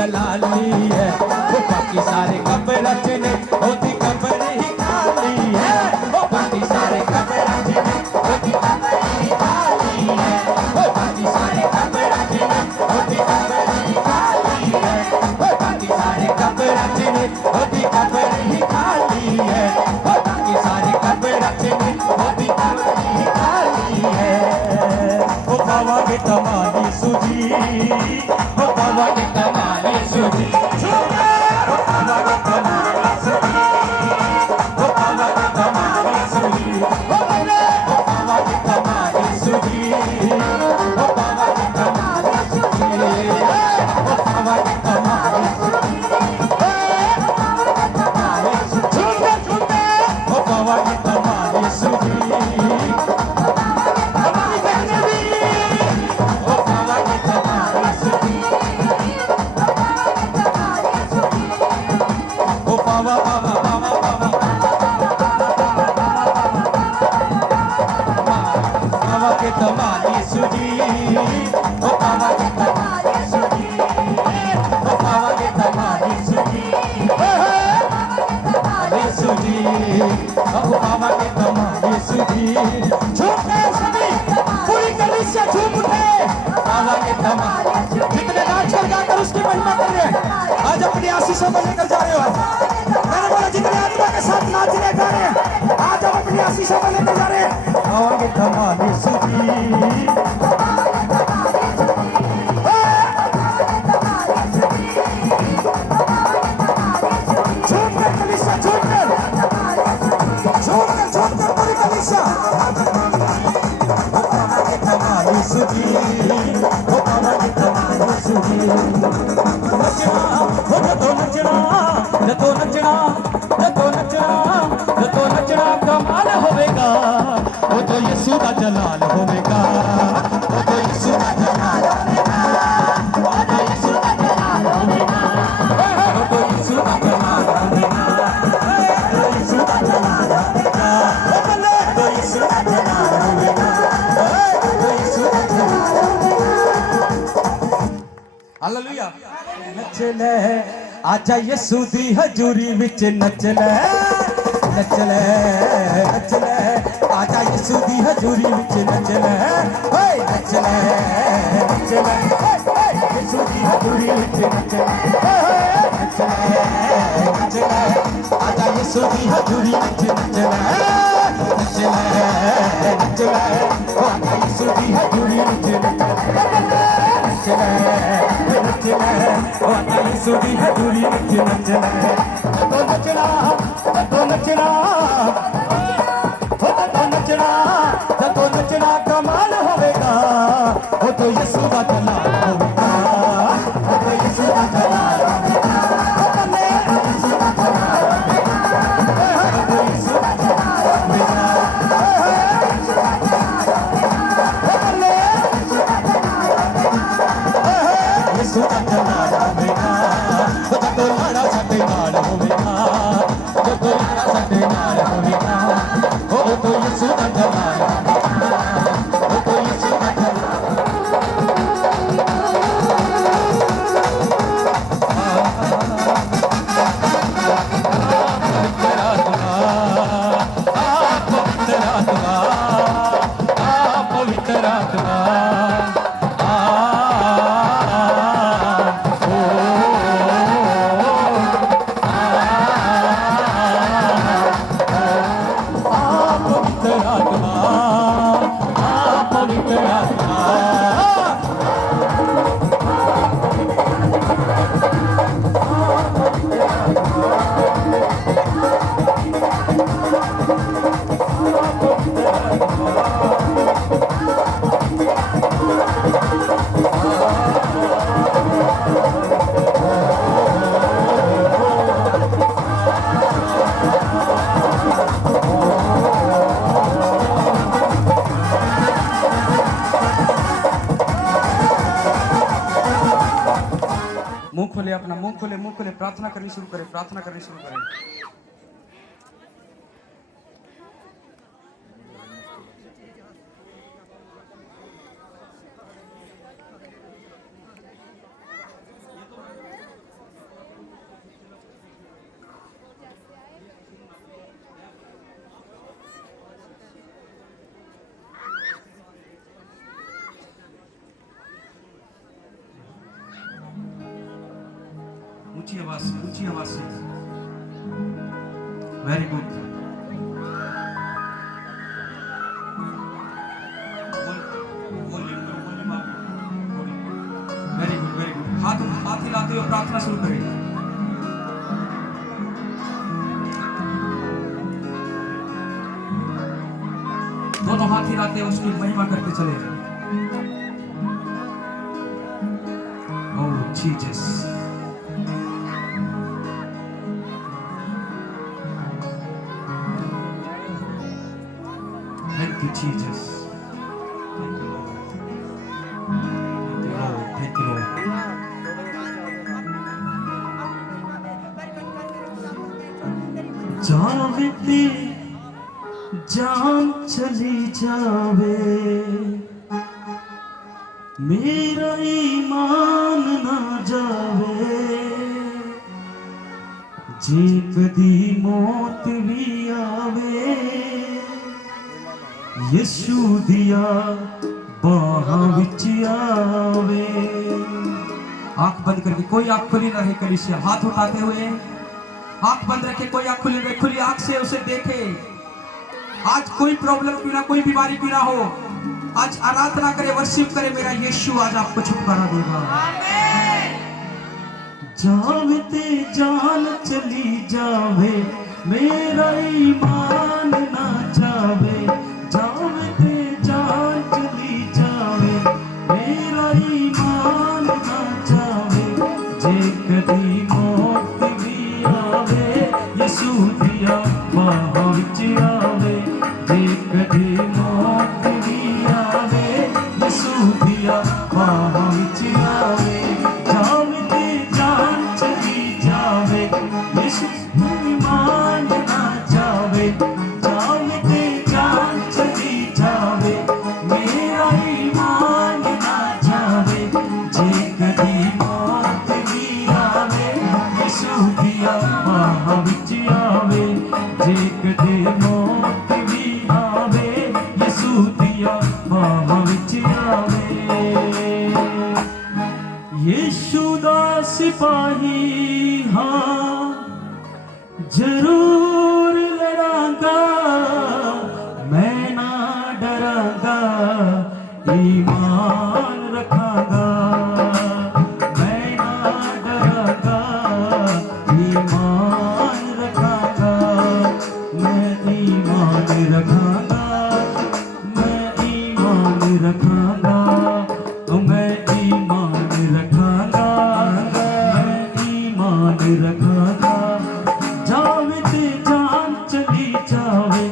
जला ली है, वो बाकी सारे कब रचने होती कब्र ही खाली है, वो बाकी सारे कब रचने होती कब्र ही खाली है, वो बाकी सारे कब रचने होती कब्र ही खाली है, वो बाकी सारे कब रचने होती कब्र ही खाली है, वो बाकी सारे कब रचने होती कब्र ही खाली है। वो बाबा के तमानी सुजी, वो बाबा के तमानी सुजी, वो बाबा के तमानी सुजी, वो बाबा के तमानी सुजी, वो बाबा के तमानी सुजी, वो बाबा के तमानी सुजी, वो बाबा के तमानी सुजी, वो बाबा के तमानी सुजी। तमानी सुजी, ओ बाबा के तमानी सुजी, ओ बाबा के तमानी सुजी, तमानी सुजी, ओ बाबा के तमानी सुजी। झूम गए सभी, पूरी गली से झूम उठे, बाबा के तमानी सुजी। कितने नाच कर गाकर उसकी महिमा कर रहे हैं, आज अपनी आशीषों को लेकर जा रहे हो। मैंने बोला जितने आत्मा के साथ नाचने जा रहे हैं, आज हम अपनी आशीषों को लेकर जा रहे हैं। बाबा के तमानी सुजी, कमाल होवेगा, वो तो यीशु का जलाल होवेगा, वो तो यीशु का जलाल होवेगा, वो तो यीशु का जलाल होवेगा, वो तो यीशु का जलाल होवेगा, वो तो यीशु का जलाल होवेगा, वो तो यीशु का जलाल होवेगा, वो तो यीशु का जलाल होवेगा। हालेलुया। नच ले आजा यीशु दी हजूरी विच, नच ले नच ले नच ले, आजा यीशु दी हजूरी विच, नच ले ओए नच ले नच ले, यीशु दी हजूरी विच नच ले नच ले नच ले, आजा यीशु दी हजूरी विच नच ले नच ले नच ले, आजा यीशु दी हजूरी विच नच ले नच ले नच ले, आजा यीशु दी हजूरी विच नच ले। तो नचना तो नचना तो नचना तो नचना कमाल होवेगा, वो तो यीशु का जलाल होवेगा, वो तो यीशु का जलाल होवेगा, यीशु का जलाल होवेगा, वो तो यीशु का जलाल होवेगा, यीशु का जलाल होवेगा, यीशु का जलाल होवेगा, तो लड़ा सटे नाल होवेगा, तो लड़ा सटे नाल होवेगा, वो तो यीशु का जलाल होवेगा, वो तो यीशु का जलाल पवित्र आत्मा, पवित्र आत्मा, मुंह खोले प्रार्थना करनी शुरू करें, प्रार्थना करनी शुरू करें। ऊंची आवाज से। Very good. Very good, very good. हाथ हिलाते हुए प्रार्थना शुरू करें। दोनों हाथ हिलाते हुए उसकी महिमा करते चले। ओह Jesus, thank you Jesus, thank you Lord, thank you Lord, thank you Lord। जावे ते जान चली जावे, मेरा ईमान ना जावे, जे कदी मौत भी आवे, यीशु दिया बाहां विच आवे। आंख बंद करके, कोई आंख खुली ना रहे कलीसिया, हाथ उठाते हुए आंख बंद रखे, कोई आंख खुली रहे, खुली आंख से उसे देखे। आज कोई प्रॉब्लम क्यों ना, कोई बीमारी क्यों ना हो, आज आराधना करे, वर्शिप करे, मेरा यीशु आज आपको छुटकारा देगा। जावे ते जान चली जावे, मेरा ईमान ना जावे, जावे ते जान चली जावे, मेरा ईमान ना जावे, जे कदी मौत भी आवे, यीशु दिया बाहां विच आवे, जे कदी मौत भी आवे, यीशु दिया बाहां विच आवे। जावे ते जान चली जावे, यीशु ईमान ना जावे, जावे ते जान चली जावे, मेरा ईमान ना जावे, जे कदी मौत भी आवे, यीशु दिया बाहां विच आवे, जे कदी मौत भी आवे, यीशु दिया बाहां विच आवे। यीशु दा सिपाही हाँ, जरूर लड़ांगा, मैं ना डरांगा, ईमान रखांगा, मैं ना डरांगा, ईमान रखांगा, मैं ईमान रखांगा, मैं ईमान रखांगा, मैं ईमान रखांगा, मैं ईमान रखांगा। जावे ते जान चली जावे,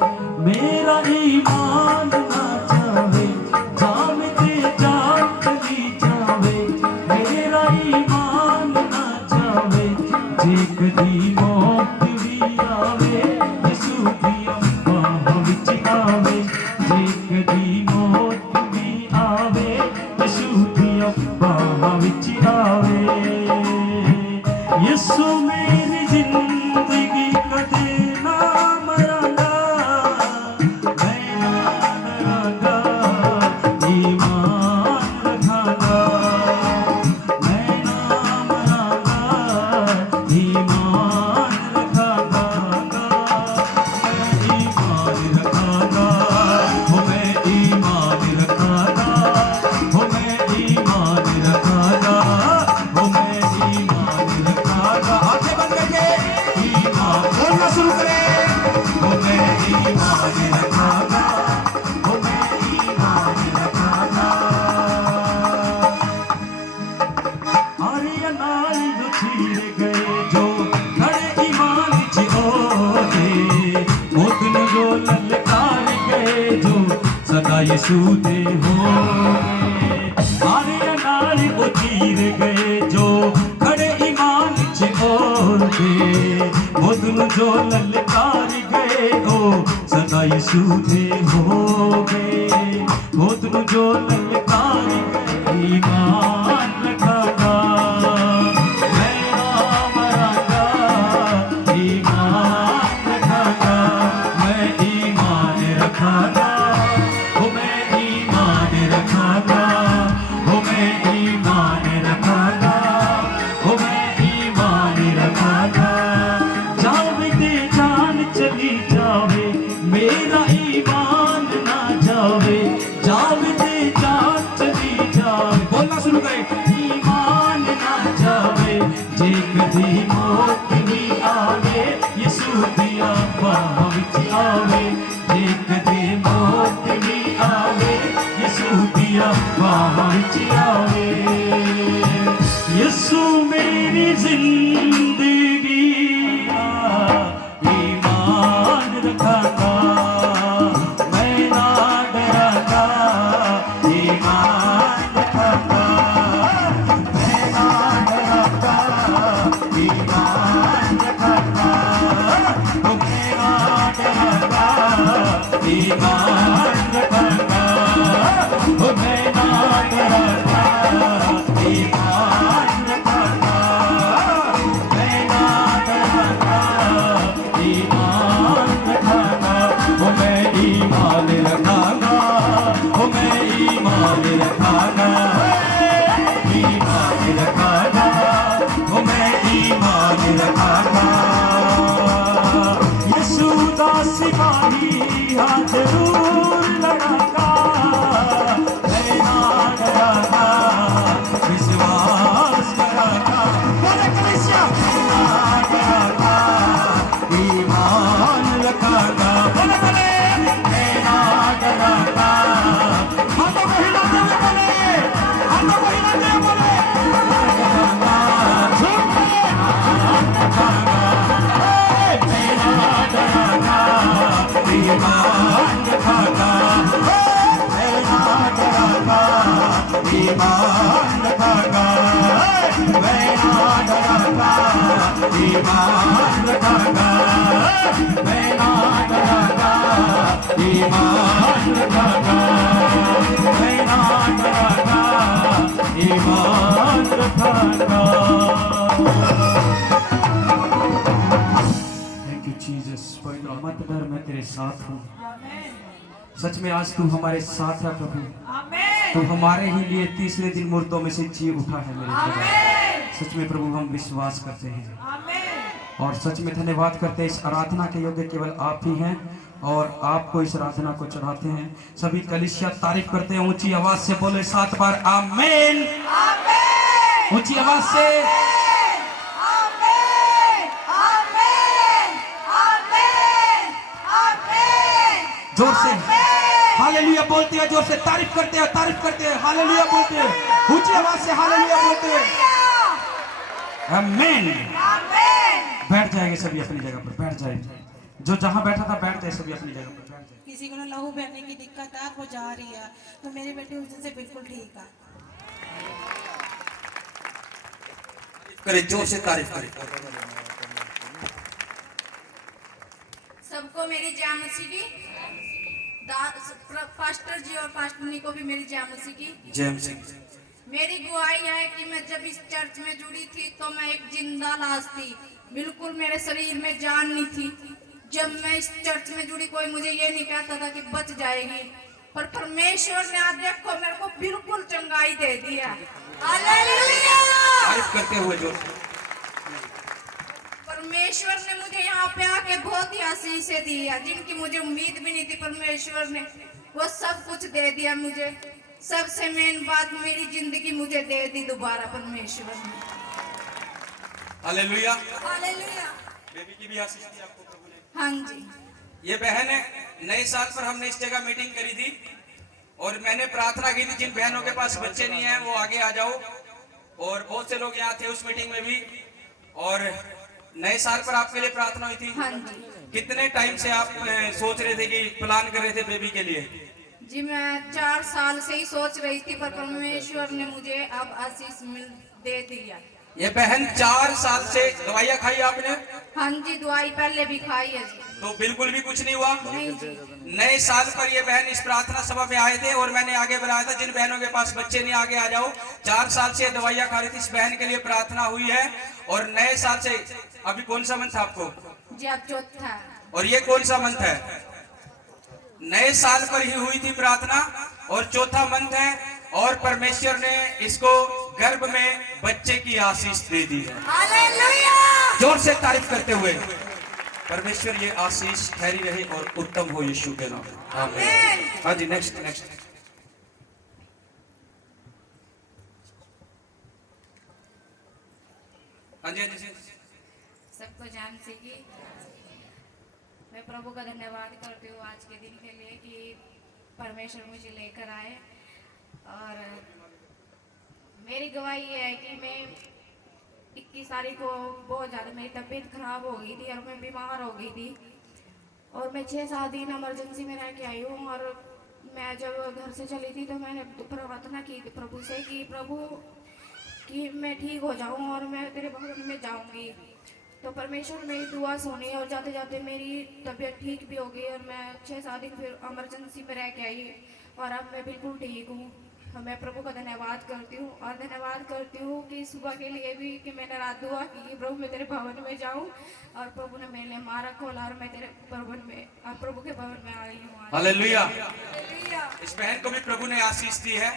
मेरा ईमान ना जावे, जावे ते जान चली जावे, मेरा ईमान ना जावे, जे कदी मौत भी आवे, यीशु दिया बाहां विच आवे, जे कदी मौत भी आवे, यीशु दिया बाहां विच आवे। यीशु मेरी जिंदगी कदे ना मरांगा, मैं ना डरांगा, ईमान रखांगा, मैं ना मरांगा, ईमान रखांगा, मैं ईमान रखांगा, हो मैं ईमान रखांगा, हो मैं ईमान रखांगा, हो मैं ईमान रखांगा। आंखें बंद करके ईमान बोलना शुरू करें। हो मैं ईमान रखांगा, हो मैं ईमान रखांगा। आर्य नाल जो चीर गए, जो खड़े ईमान च ओदे, मौत नूं जो ललकार गए, जो सदा यीशु दे हो गए। आर्य नाल वो चीर गए, जो खड़े ईमान च ओदे, मौत नूं जो ललकार गए, ओ सदा यीशु दे हो गए। मौत नूं जो ललकार गए, ईमान रखांगा, मैं ना मरांगा, ईमान रखांगा, मैं ईमान रखांगा, हो मैं ईमान रखांगा, हो मैं ईमान रखांगा, हो मैं ईमान जे कदी मौत भी आवे यसू दिया बाह विच आवे जे कदी मौत भी आवे यसू दिया बाह विच आवे यसू मेरी जिंदगी ईमान रखागा मैं ना डरागा ईमान रखागा मैं ना डरागा ईमान रखागा मैं ना डरागा ईमान रखागा मैं ना डरागा ईमान रखागा मैं ना डरागा ईमान रखागा मैं ईमान रखागा मैं ईमान रखागा ईमान रखागा मैं ईमान रखागा यसू दा सिपाही हाँ जरूर लड़ागा मैं ना डरागा विश्वास करागा बोले कलीसिया मैं ना डरागा ईमान रखागा बोले बोले मैं ना डरागा हाथों को हिलाते हुए बोले हाथों को हिलाते हुए बोले झूठ बोले मैं ना डरागा ईमान रखागा मैं ना डरागा ईमान रखागा मैं ना डरागा ईमान रखागा मैं ना डरागा ईमान रखागा मैं ना डरागा ईमान रखागा। Thank you Jesus. मत डर मैं तेरे साथ हूँ। सच में आज तू हमारे साथ है प्रभु। तू हमारे ही लिए तीसरे दिन मुर्दों में से जी उठा है मेरे जगह। सच में प्रभु हम विश्वास करते हैं और सच में धन्यवाद करते हैं। इस आराधना के योग्य केवल आप ही हैं और आपको इस आराधना को चढ़ाते हैं। सभी कलीसिया तारीफ करते हैं। ऊंची आवाज से बोले 7 बार आमीन। ऊंची आवाज से जोर से हालेलुया बोलते हैं। जोर से तारीफ करते हैं हालेलुया बोलते हैं। ऊंची आवाज से हालेलुया बोलते हैं। आमीन। बैठ जाएंगे सभी अपनी जगह पर। बैठ जाएंगे जो जहां बैठा था बैठ जाए सभी अपनी जगह पर। बैठ जाए। किसी को ना लहू बहने की दिक्कत है वो जा रही है तो मेरे बेटे उस दिन से बिल्कुल ठीक है। करे जोर से तारीफ करे। सबको मेरी जय मसीह की। पास्टर जी और पास्टरनी को भी मेरी जय मसीह की। जय मसीह। मेरी गुआई है कि मैं जब इस चर्च में जुड़ी थी तो मैं एक जिंदा लाश थी। बिल्कुल मेरे शरीर में जान नहीं थी। जब मैं इस चर्च में जुड़ी कोई मुझे ये नहीं कहता था कि बच जाएगी, पर परमेश्वर ने आज देखो मेरे को बिल्कुल चंगाई दे दिया। हालेलुया। तारीफ करते हुए जोर। परमेश्वर ने मुझे यहाँ पे आके बहुत ही आशीषें दी है जिनकी मुझे उम्मीद भी नहीं थी। परमेश्वर ने वो सब कुछ दे दिया मुझे। सबसे मेन बात मेरी जिंदगी मुझे दे दी दोबारा परमेश्वर ने। हालेलुया। हालेलुया। बेबी की भी आशीष दी आपको प्रभु ने। हाँ जी। ये बहन है। नए साल पर हमने इस जगह मीटिंग करी थी और मैंने प्रार्थना की थी जिन बहनों के पास बच्चे नहीं है वो आगे आ जाओ। और बहुत से लोग यहाँ थे उस मीटिंग में भी। और नए साल पर आपके लिए प्रार्थना हुई थी। हाँ जी। कितने टाइम से आप सोच रहे थे कि प्लान कर रहे थे बेबी के लिए? जी मैं 4 साल से ही सोच रही थी पर परमेश्वर ने मुझे अब आशीष दे दिया। ये बहन 4 साल से दवाइयाँ खाई आपने? हाँ जी दवाई पहले भी खाई है जी। तो बिल्कुल भी कुछ नहीं हुआ? नहीं जी। नए साल पर ये बहन इस प्रार्थना सभा में आए थे और मैंने आगे बुलाया था जिन बहनों के पास बच्चे नहीं आगे आ जाओ। 4 साल से दवाइयाँ खा रही थी। इस बहन के लिए प्रार्थना हुई है और नए साल से अभी कौन सा मंथ है आपको? जी अब चौथा। और ये कौन सा मंथ है? नए साल पर ही हुई थी प्रार्थना और चौथा मंथ है और परमेश्वर ने इसको गर्भ में बच्चे की आशीष दे दी है। हालेलुया। जोर से तारीफ करते हुए परमेश्वर ये आशीष ठहरी रहे और उत्तम हो यीशु के नाम में। आमीन। हाँ जी नेक्स्ट। हाँ जी, हाँ जी। सबको जान सीखी। मैं प्रभु का धन्यवाद करती हूँ आज के दिन के लिए कि परमेश्वर मुझे लेकर आए। और मेरी गवाही ये है कि मैं 21 तारीख को बहुत ज़्यादा मेरी तबीयत खराब हो गई थी और मैं बीमार हो गई थी। और मैं 6-7 दिन इमरजेंसी में रह के आई हूँ। और मैं जब घर से चली थी तो मैंने प्रार्थना की थी प्रभु से कि प्रभु कि मैं ठीक हो जाऊँ और मैं तेरे भवन में जाऊँगी। तो परमेश्वर मेरी दुआ सुनी और जाते जाते मेरी तबीयत ठीक भी हो गई और मैं 6-7 दिन फिर इमरजेंसी में रह के आई और अब मैं बिल्कुल ठीक हूँ। और मैं प्रभु का धन्यवाद करती हूँ और धन्यवाद करती हूँ कि सुबह के लिए भी कि मैंने रात दुआ की कि प्रभु मैं तेरे भवन में जाऊँ। और प्रभु ने मेरे लिए मारा खोला और मैं तेरे भवन में और प्रभु के भवन में आई हूँ। हालेलुया। हालेलुया। इस बहन को भी प्रभु ने आशीष दी है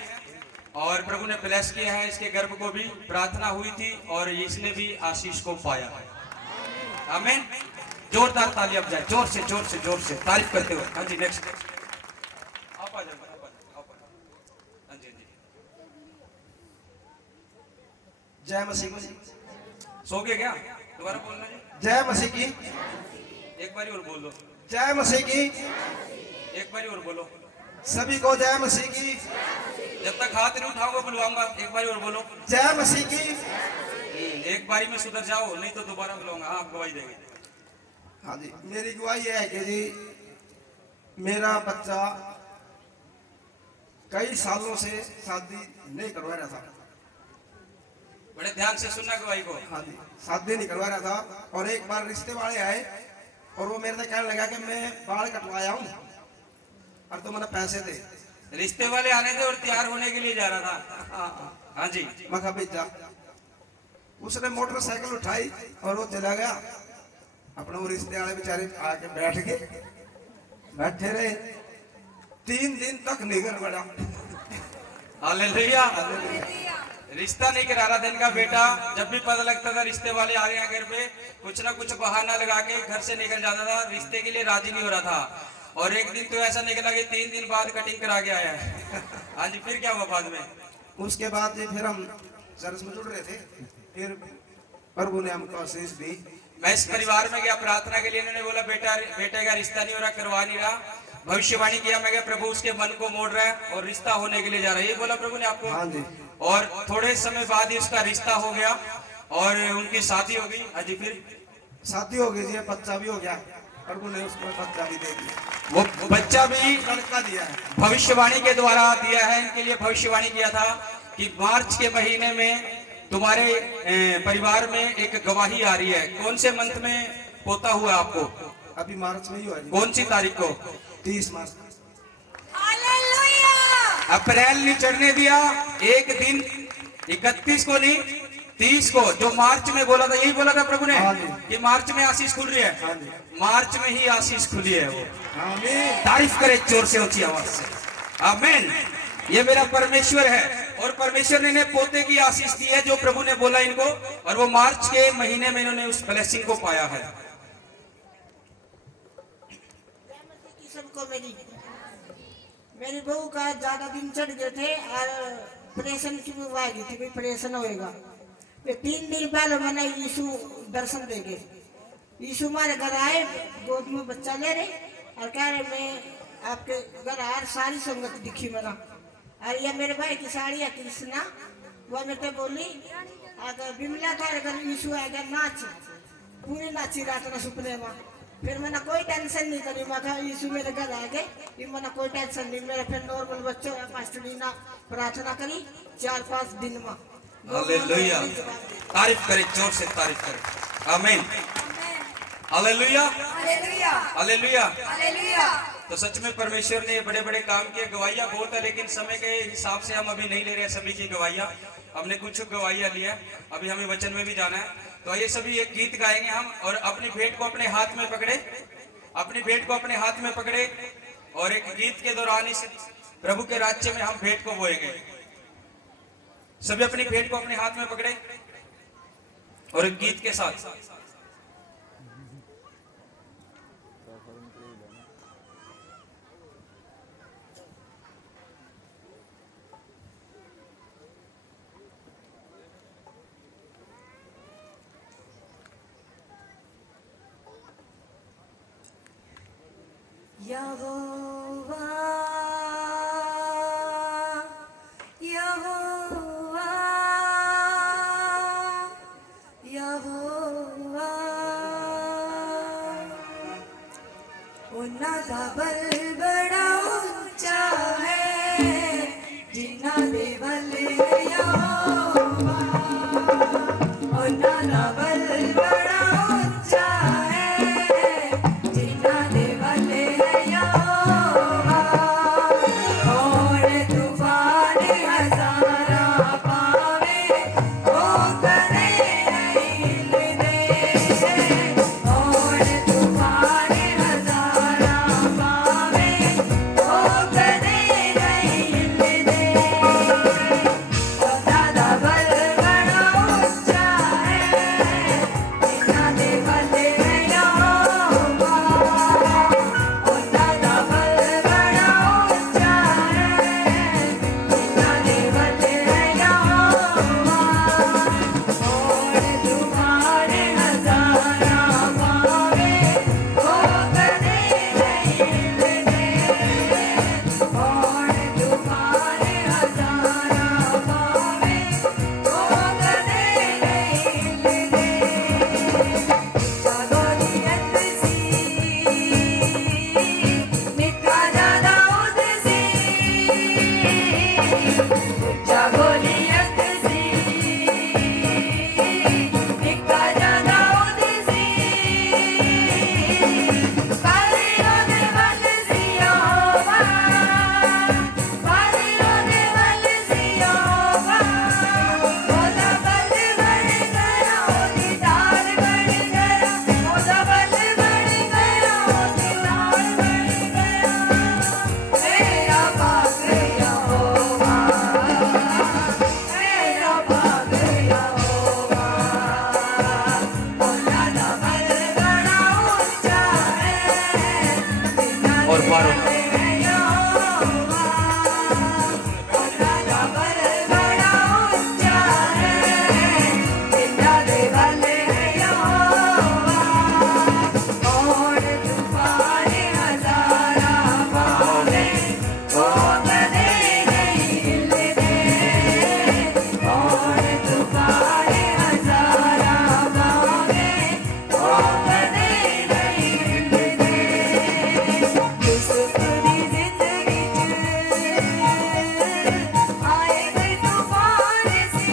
और प्रभु ने ब्लेस किया है। इसके गर्भ को भी प्रार्थना हुई थी और इसने भी आशीष को पाया है। आमीन। जोरदार ताली अब जाए, जोर से जोर से जोर से तारीफ करते हुए। हाँ जी, नेक्स्ट। आप आ जाओ, आप आ जाओ। हाँ जी, हाँ जी। जय मसीह की। सो गए क्या? दोबारा बोलना जी। जय मसीह की। एक बारी और बोल दो। जय मसीह की। एक बारी और बोलो। सभी को जय मसीह की। जब तक हाथ नहीं उठाऊंगा बुलवाऊंगा। एक बारी और बोलो। जय मसीह की। एक बारी में सुधर जाओ, नहीं तो दोबारा बुलाऊंगा। हाँ, आप गवाही देंगे। हाँ जी, मेरी गवाही यह है कि जी मेरा बच्चा कई सालों से शादी नहीं करवा रहा था। बड़े ध्यान से सुनना गवाही को। हाँ जी, शादी नहीं करवा रहा था और एक बार रिश्ते वाले आए और वो मेरे से कहने लगा कि मैं बाल कटवाया हूँ और तो मैंने पैसे दे। रिश्ते वाले आने थे और तैयार होने के लिए जा रहा था। हाँ जी। मैं कहा भेजा। उसने मोटरसाइकिल उठाई और वो चला गया। अपने वो रिश्ते वाले बेचारे आके बैठे रहे 3 दिन तक निकल पड़ा। हालेलुया। रिश्ता नहीं करा रहा था इनका बेटा। जब भी पता लगता था रिश्ते वाले आ गए हैं घर पे, कुछ ना कुछ बहाना लगा के घर से निकल जाता था। रिश्ते के लिए राजी नहीं हो रहा था। और एक दिन तो ऐसा निकला कि 3 दिन बाद कटिंग करा के आया है। हाँ जी, फिर क्या हुआ बाद में? उसके बाद जी फिर हम चर्च में जुड़ रहे थे। फिर प्रभु ने हमको आशीष दी। मैं इस परिवार में गया प्रार्थना के लिए। इन्होंने बोला बेटे का रिश्ता नहीं हो रहा, करवा नहीं रहा। भविष्यवाणी किया। मैं क्या प्रभु उसके मन को मोड़ रहा है और रिश्ता होने के लिए जा रहा है। ये बोला प्रभु ने आपको। हाँ जी। और थोड़े समय बाद ही उसका रिश्ता हो गया और उनकी शादी हो गई। हाँ जी, फिर शादी हो गई जी, बच्चा भी हो गया। प्रभु ने उसको बच्चा भी दे दिया। वो बच्चा भी लड़का दिया है। भविष्यवाणी के द्वारा दिया है। इनके लिए भविष्यवाणी किया था कि मार्च के महीने में तुम्हारे परिवार में एक गवाही आ रही है। कौन से मंथ में पोता हुआ आपको? अभी मार्च में ही हुआ जी। कौन सी तारीख को? 30 मार्च। हालेलुया। अप्रैल नहीं चढ़ने दिया। एक दिन 31 को नहीं 30 को, जो मार्च में बोला था, यही बोला था प्रभु ने हाँ जी। कि मार्च में आशीष खुल रही है। हाँ जी। मार्च में ही आशीष खुली है वो। आमीन। तारीफ करे जोर से ऊंची आवाज से। आमीन। ये मेरा परमेश्वर है और परमेश्वर ने इन्हें पोते की आशीष दी है जो प्रभु ने बोला इनको। और वो मार्च के महीने में इन्होंने उस ब्लेसिंग को पाया है। सबको मेरी बहू का ज्यादा दिन चढ़ गए थे और ऑपरेशन की बुआ गई थी, ऑपरेशन होएगा। 3 दिन पहले मैंने यीशु दर्शन देखे। यीशु हमारे घर आए, गोद में बच्चा ले रहे और कह रहे मैं आपके घर आया। सारी संगत दिखी मेरा और ये मेरे भाई की साड़ी है कृष्णा। वह मेरे को बोली अगर बिमला था अगर यीशु आएगा नाच। पूरी नाची रात में सुपने में। फिर मैंने कोई टेंशन नहीं करी। मैं कहा यीशु मेरे घर आ गए, मैंने कोई टेंशन नहीं। मेरे फिर नॉर्मल बच्चों पास्टर लीना प्रार्थना करी 4-5 दिन में। हालेलुया। तारीफ करे जोर से, तारीफ करे। आमीन। हालेलुया। हालेलुया। हालेलुया। हालेलुया। तो सच में परमेश्वर ने बड़े बड़े काम किए। गवाहियां बहुत है लेकिन समय के हिसाब से हम अभी नहीं ले रहे हैं सभी की गवाहियां। हमने कुछ गवाहियां ली है, अभी हमें वचन में भी जाना है। तो आइए सभी एक गीत गाएंगे हम और अपनी भेंट को अपने हाथ में पकड़े, अपनी भेंट को अपने हाथ में पकड़े और एक गीत के दौरान इस प्रभु के राज्य में हम भेंट को बोएंगे। सभी अपनी भेंट को अपने हाथ में पकड़े और एक गीत के साथ। यहोवा यहोवा यहोवा उन्ना दा बल बड़ा ऊंचा है जिन्ना दे बल यहोवा उन्ना दा बल बड़ा ऊंचा है जिन्ना दे बल यहोवा और तूफान हजारा पावे वो करे नहीं हिलदे और तूफान हजारा पावे वो करे नहीं हिलदे दादा बल बड़ा ऊंचा है जिन्ना दे बल यहोवा ओ दादा बल बड़ा ऊंचा है जिन्ना दे बल यहोवा और तुम्हारे हजारा पावे वो कदे नहीं हिलदे और तुम्हारे हजारा पावे वो कदे नहीं हिलदे जागोलियत सी निका दादा उदसी जागोलियत सी निका दादा उदसी पालियो दे बल सियोवा पालियो दे बल सियोवा ओदा बल बड़ गया ओदी तार बड़ गया ओदा बल बड़ गया ओदी तार बड़ गया मेरा पाक यहोवा मेरा पाक यहोवा ओदा दा बल बड़ा ऊंचा है जिन्ना और मारो। यहोवा ओदा दा बल बड़ा ऊंचा है जिन्ना दे बल यहोवा और तूफान हजारा पावे वो कदे नहीं हिलदे और तूफान हजारा पावे वो कदे नहीं हिलदे दुश्मनी जिंदगी च आए गए तूफान सी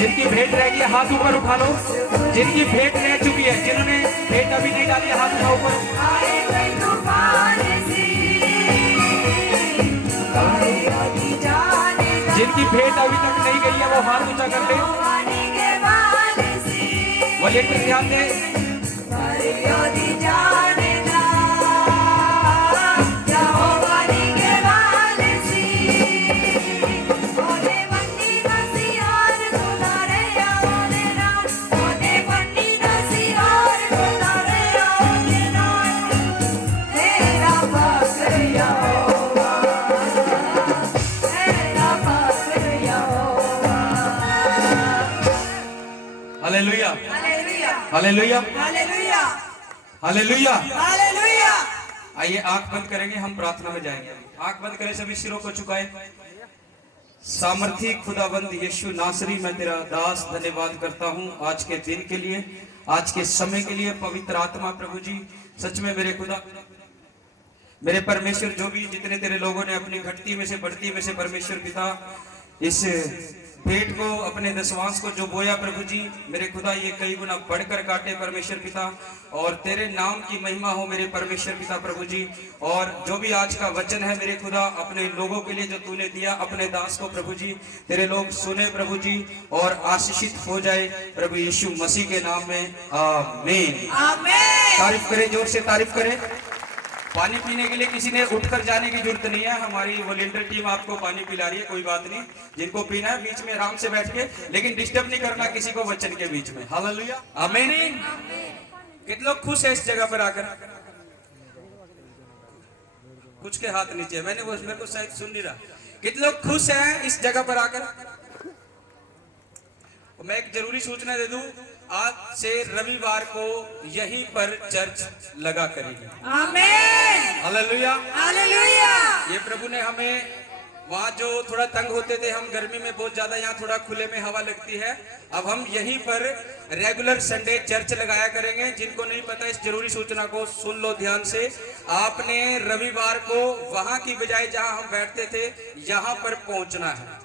जिनकी भेंट रह गई हाथ ऊपर उठा लो। जिनकी भेंट रह चुकी है, जिन्होंने भेंट अभी नहीं डाली है, हाथ उठाओ ऊपर। आए गए तूफान सी आए अभी जाने दा जिनकी भेंट अभी तक नहीं गई है वो हाथ ऊंचा कर ले। वानी के बाल सी वॉलेट पर ध्यान दे। आए अभी जाने दा जाओ वानी के बाल सी ओने बन्नी नसी और गुनारे ओने नाल ओने बन्नी नसी और गुनारे ओने नाल मेरा पाक यहोवा मेरा पाक यहोवा hallelujah hallelujah hallelujah hallelujah hallelujah. Hallelujah आइए आंख बंद करेंगे, हम प्रार्थना में जाएंगे। आंख बंद करें, सभी सिरों को झुकाएं। सामर्थी खुदाबंद यीशु नासरी, मैं तेरा दास धन्यवाद करता हूँ आज के दिन के लिए, आज के समय के लिए। पवित्र आत्मा प्रभु जी, सच में मेरे खुदा मेरे परमेश्वर, जो भी जितने तेरे लोगों ने अपनी घटती में से बढ़ती में से परमेश्वर पिता इस भेंट को, अपने दशवांश को जो बोया प्रभु जी, मेरे खुदा ये कई गुना बढ़कर काटे परमेश्वर पिता, और तेरे नाम की महिमा हो मेरे परमेश्वर पिता प्रभु जी। और जो भी आज का वचन है मेरे खुदा, अपने लोगों के लिए जो तूने दिया अपने दास को प्रभु जी, तेरे लोग सुने प्रभु जी और आशीषित हो जाए प्रभु यीशु मसीह के नाम में, आमीन आमीन। तारीफ करें, जोर से तारीफ करें। पानी पीने के लिए किसी ने उठकर जाने की जरूरत नहीं है, हमारी वॉलंटियर टीम आपको पानी पिला रही है, कोई बात नहीं। जिनको पीना है बीच में आराम से बैठ के, लेकिन डिस्टर्ब नहीं करना किसी को वचन के बीच में। हालेलुया आमीन। कितने लोग खुश है इस जगह पर आकर? कुछ के हाथ नीचे, मैंने वो मेरे को शायद सुन नहीं रहा। कितने लोग खुश हैं इस जगह पर आकर? मैं एक जरूरी सूचना दे दूं, आज से रविवार को यहीं पर चर्च लगा करेगी। आमेन। हालेलुया। हालेलुया। ये प्रभु ने हमें वहाँ जो थोड़ा तंग होते थे, हम गर्मी में बहुत ज्यादा, यहाँ थोड़ा खुले में हवा लगती है, अब हम यहीं पर रेगुलर संडे चर्च लगाया करेंगे। जिनको नहीं पता इस जरूरी सूचना को सुन लो ध्यान से। आपने रविवार को वहां की बजाय जहां हम बैठते थे यहाँ पर पहुंचना है।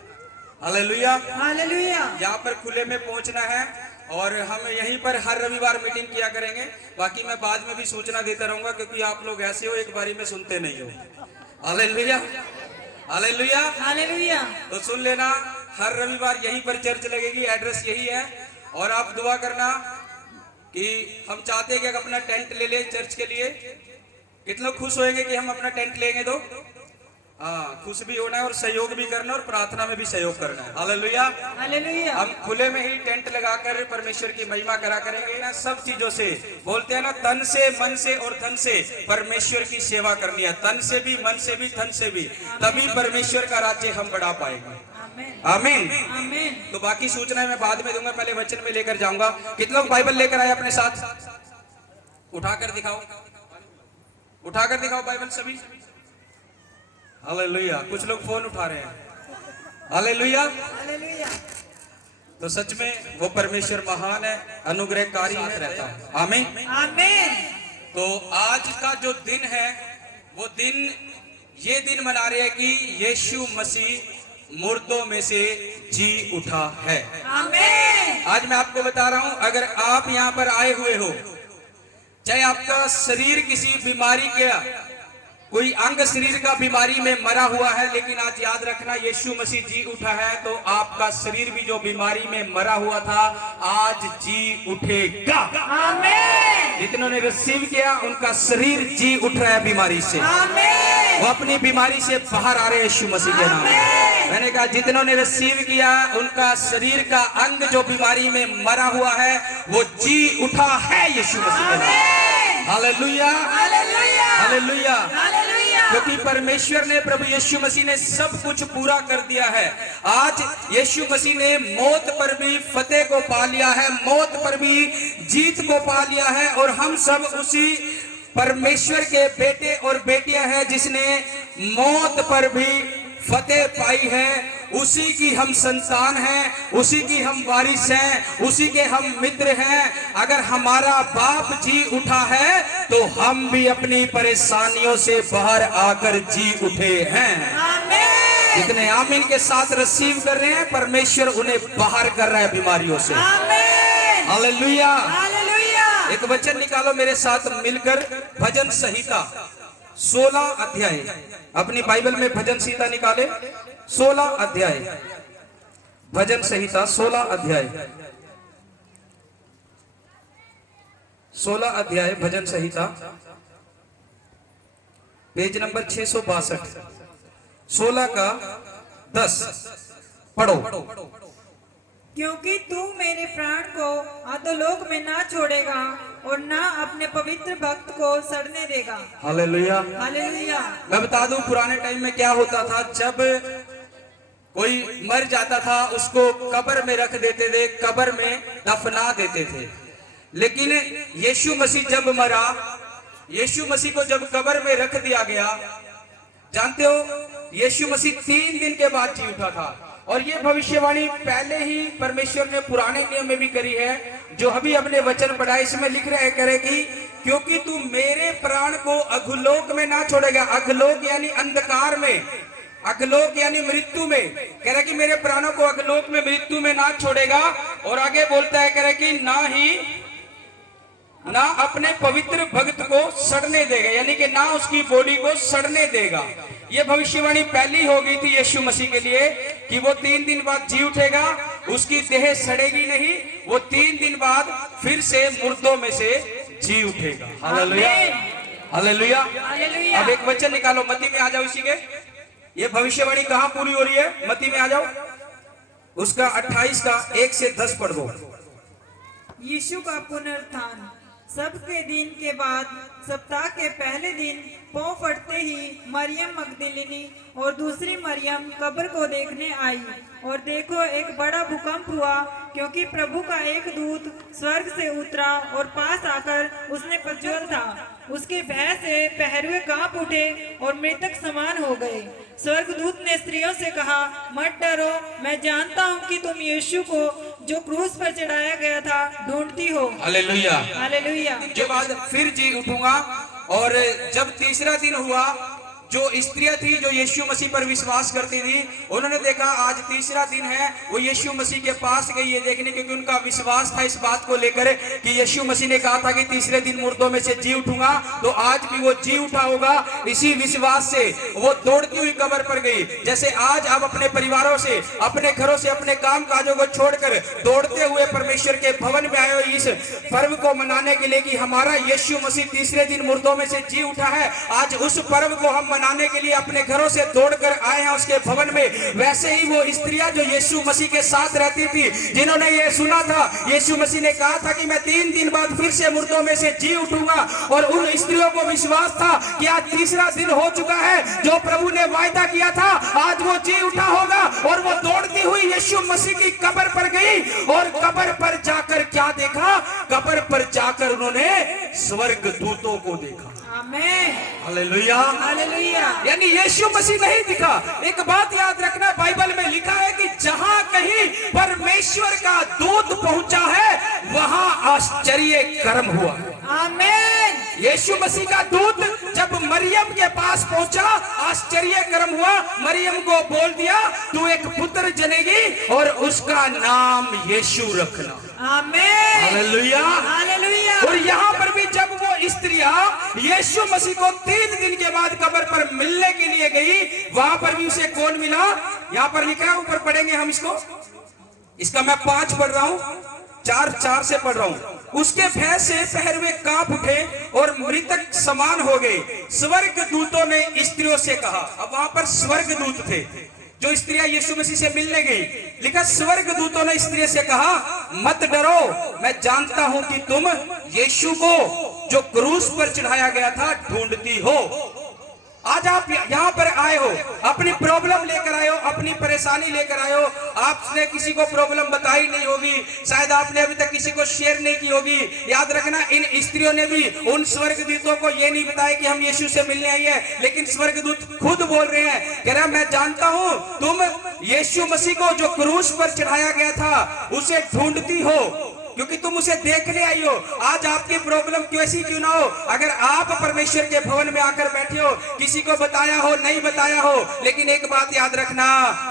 हालेलुया। हालेलुया। यहाँ पर खुले में पहुंचना है और हम यहीं पर हर रविवार मीटिंग किया करेंगे। बाकी मैं बाद में भी सूचना देता रहूंगा, क्योंकि आप लोग ऐसे हो एक बारी में सुनते नहीं हो। हालेलुया। हालेलुया। हालेलुया। तो सुन लेना, हर रविवार यहीं पर चर्च लगेगी, एड्रेस यही है। और आप दुआ करना कि हम चाहते हैं कि अपना टेंट ले ले चर्च के लिए। कितने लोग खुश होंगे कि हम अपना टेंट लेंगे? तो हाँ, खुश भी होना है और सहयोग भी करना और प्रार्थना में भी सहयोग करना है। हालेलुया। हालेलुया। हम खुले में ही टेंट लगाकर परमेश्वर की महिमा करा करेंगे ना। सब चीजों से बोलते हैं ना, तन से, मन से और धन से परमेश्वर की सेवा करनी है। तन से भी, मन से भी, धन से भी, तभी परमेश्वर का राज्य हम बढ़ा पाएंगे। आमीन। आमीन। तो बाकी सूचना मैं बाद में दूंगा, पहले वचन में लेकर जाऊंगा। कितने लोग बाइबल लेकर आए अपने साथ? उठाकर दिखाओ, उठाकर दिखाओ बाइबल सभी। हालेलुया। कुछ लोग फोन उठा रहे हैं। हालेलुया। हालेलुया। तो सच में वो परमेश्वर महान है, अनुग्रहकारी रहता है। आमीन। आमीन। तो आज का जो दिन है वो दिन, ये दिन मना रहे हैं कि यीशु मसीह मुर्दों में से जी उठा है। आमीन। आज मैं आपको बता रहा हूं, अगर आप यहाँ पर आए हुए हो, चाहे आपका शरीर किसी बीमारी का, कोई अंग शरीर का बीमारी में मरा हुआ है, लेकिन आज याद रखना यीशु मसीह जी उठा है, तो आपका शरीर भी जो बीमारी में मरा हुआ था आज जी उठेगा। आमीन। जितनों ने रिसीव किया उनका शरीर जी उठ रहा है बीमारी से। आमीन। वो अपनी बीमारी से बाहर आ रहे हैं यीशु मसीह के नाम में। मैंने कहा जितनों ने रिसीव किया उनका शरीर का अंग जो बीमारी में मरा हुआ है वो जी उठा है यीशु मसीह के नाम में। हालेलुया। हालेलुया। हालेलुया। हालेलुया। क्योंकि परमेश्वर ने, प्रभु यीशु मसीह ने सब कुछ पूरा कर दिया है। आज यीशु मसीह ने मौत पर भी फतेह को पा लिया है, मौत पर भी जीत को पा लिया है। और हम सब उसी परमेश्वर के बेटे और बेटियां हैं जिसने मौत पर भी फतेह पाई है। उसी की हम संतान हैं, उसी की हम वारिस हैं, उसी के हम मित्र हैं। अगर हमारा बाप जी उठा है तो हम भी अपनी परेशानियों से बाहर आकर जी उठे हैं। आमीन। जितने आमीन के साथ रिसीव कर रहे हैं, परमेश्वर उन्हें बाहर कर रहा है बीमारियों से। आमीन। हालेलुया। हालेलुया। एक वचन निकालो मेरे साथ मिलकर, भजन संहिता 16 अध्याय। अपनी बाइबल में भजन संहिता निकाले, 16 अध्याय, भजन संहिता 16 अध्याय, 16 अध्याय भजन संहिता, पेज नंबर 662, 16 का 10 पढ़ो। क्योंकि तू मेरे प्राण को अधोलोक में ना छोड़ेगा और ना अपने पवित्र भक्त को सड़ने देगा। हालेलुया। हालेलुया। मैं बता दूं पुराने टाइम में क्या होता था, जब कोई मर जाता था उसको कब्र में रख देते थे, कब्र में दफना देते थे। लेकिन यीशु मसीह जब मरा, यीशु मसीह को जब कब्र में रख दिया गया, जानते हो यीशु मसीह 3 दिन के बाद जी उठा था। और ये भविष्यवाणी पहले ही परमेश्वर ने पुराने नियम में भी करी है, जो अभी अपने वचन पढ़ा इसमें लिख रहे करेगी, क्योंकि तू मेरे प्राण को अधोलोक में ना छोड़ेगा। अधोलोक यानी अंधकार में, अधोलोक यानी मृत्यु में। कह रहा कि मेरे प्राणों को अधोलोक में, मृत्यु में ना छोड़ेगा। और आगे बोलता है, कह रहा कि ना अपने पवित्र भक्त को सड़ने देगा, यानी कि ना उसकी बॉडी को सड़ने देगा। ये भविष्यवाणी पहली हो गई थी यीशु मसीह के लिए कि वो 3 दिन बाद जी उठेगा, उसकी देह सड़ेगी नहीं, वो 3 दिन बाद फिर से मुर्दों में से जी उठेगा। हालेलुया। हालेलुया। हालेलुया। अब एक वचन निकालो, मत्ती में आ जाओ इसी के। ये भविष्यवाणी कहाँ पूरी हो रही है? मत्ती में आ जाओ, उसका 28 का 1 से 10 पढ़ दो। यीशु का पुनरुत्थान। सबके दिन के बाद सप्ताह के पहले दिन पौ फटते ही मरियम मगदलिनी और दूसरी मरियम कब्र को देखने आई, और देखो एक बड़ा भूकंप हुआ, क्योंकि प्रभु का एक दूत स्वर्ग से उतरा और पास आकर उसने प्रज्वल था। उसके भय से पहरुए कांप उठे और मृतक समान हो गए। स्वर्गदूत ने स्त्रियों से कहा, मत डरो, मैं जानता हूँ कि तुम यीशु को जो क्रूस पर चढ़ाया गया था ढूंढती हो। हालेलुया। हालेलुया। के बाद फिर जी उठूंगा। और जब तीसरा दिन हुआ, जो स्त्रियां थी जो यीशु मसीह पर विश्वास करती थी, उन्होंने देखा आज तीसरा दिन है, वो यीशु मसीह के पास गई है देखने, क्योंकि उनका विश्वास था इस बात को लेकर कि यीशु मसीह ने कहा था कि तीसरे दिन मुर्दों में से जी उठूंगा, तो आज भी वो जी उठा होगा। इसी विश्वास से वो दौड़ती हुई कब्र पर गई। जैसे आज आप अपने परिवारों से, अपने घरों से, अपने काम काजों को छोड़कर दौड़ते हुए परमेश्वर के भवन में आए हो इस पर्व को मनाने के लिए कि हमारा यीशु मसीह तीसरे दिन मुर्दों में से जी उठा है, आज उस पर्व को हम मनाने के लिए अपने घरों से दौड़कर आए हैं उसके भवन में। वैसे ही वो स्त्रियां जो यीशु मसीह के साथ रहती थी, जिन्होंने ये सुना था यीशु मसीह ने कहा था कि मैं 3 दिन बाद फिर से मुर्दों में से जी उठूंगा, और उन स्त्रियों को विश्वास था कि आज तीसरा दिन हो चुका है, जो प्रभु ने वायदा किया था आज वो जी उठा होगा। और वो दौड़ती हुई यीशु मसीह की कब्र पर गई, और कब्र पर जाकर क्या देखा? कब्र पर जाकर उन्होंने स्वर्ग दूतों को देखा। आमीन। हालेलुया। हालेलुया। यानी यीशु मसीह नहीं दिखा। एक बात याद रखना, बाइबल में लिखा है कि जहां कहीं परमेश्वर का दूत पहुंचा है वहां आश्चर्य कर्म हुआ। आमीन। यीशु मसीह का दूत जब मरियम के पास पहुंचा, आश्चर्य कर्म हुआ। मरियम को बोल दिया, तू एक पुत्र जनेगी और उसका नाम यीशु रखना। आमीन। हालेलुया। हालेलुया। और यहाँ पर भी जब वो स्त्रियां यीशु मसीह को 3 दिन के बाद कब्र पर मिलने के लिए गई, वहां पर भी उसे कौन मिला? यहाँ पर लिखा है, ऊपर पढ़ेंगे हम इसका मैं 5 पढ़ रहा हूँ, 4 से पढ़ रहा हूँ। उसके भय से पहरुए कांप उठे और मृतक समान हो गए। स्वर्ग दूतों ने स्त्रियों से कहा, अब वहां पर स्वर्ग दूत थे जो स्त्रियां यीशु मसीह से मिलने गई। लिखा, स्वर्ग दूतों ने स्त्रियों से कहा, मत डरो, मैं जानता हूं कि तुम यीशु को जो क्रूस पर चढ़ाया गया था ढूंढती हो। आज आप यहाँ पर आए हो, अपनी प्रॉब्लम लेकर आए हो, अपनी परेशानी लेकर आए हो। आपने किसी को प्रॉब्लम बताई नहीं होगी, शायद आपने अभी तक किसी को शेयर नहीं की होगी। याद रखना, इन स्त्रियों ने भी उन स्वर्गदूतों को ये नहीं बताया कि हम यीशु से मिलने आई है, लेकिन स्वर्गदूत खुद बोल रहे हैं, कह रहा मैं जानता हूं तुम यीशु मसीह को जो क्रूस पर चढ़ाया गया था उसे ढूंढती हो, क्योंकि तुम उसे देखने आई हो। आज आपकी प्रॉब्लम कैसी क्यों ना हो, अगर आप परमेश्वर के भवन में आकर बैठे हो, किसी को बताया हो नहीं बताया हो, लेकिन एक बात याद रखना,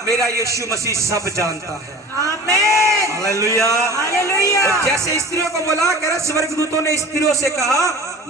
मेरा यीशु मसीह सब जानता है। आमीन। हालेलुया। हालेलुया। जैसे स्त्रियों को बोला, कह रहा स्वर्गदूतों ने स्त्रियों से कहा,